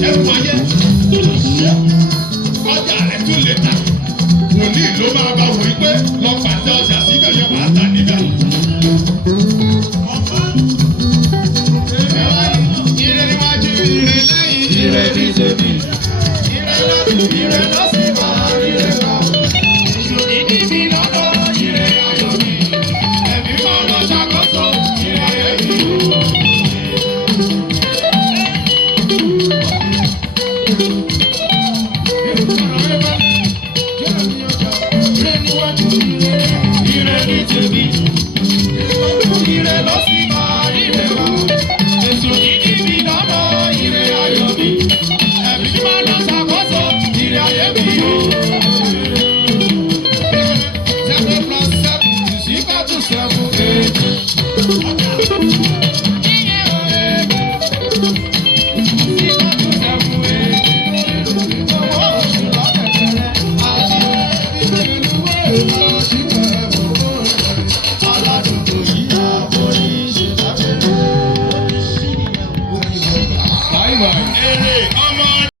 ṣẹ́gun ayé ọjà rẹ̀ tún lè tà wòlíì ló máa bá wòye pé lọ pàṣẹ ọjà síbẹ̀ yẹn wàá tà níbẹ̀. Ire níwájú ire lẹ́yìn ire ní tèmi ire lọ́dún ire lọ́sàn.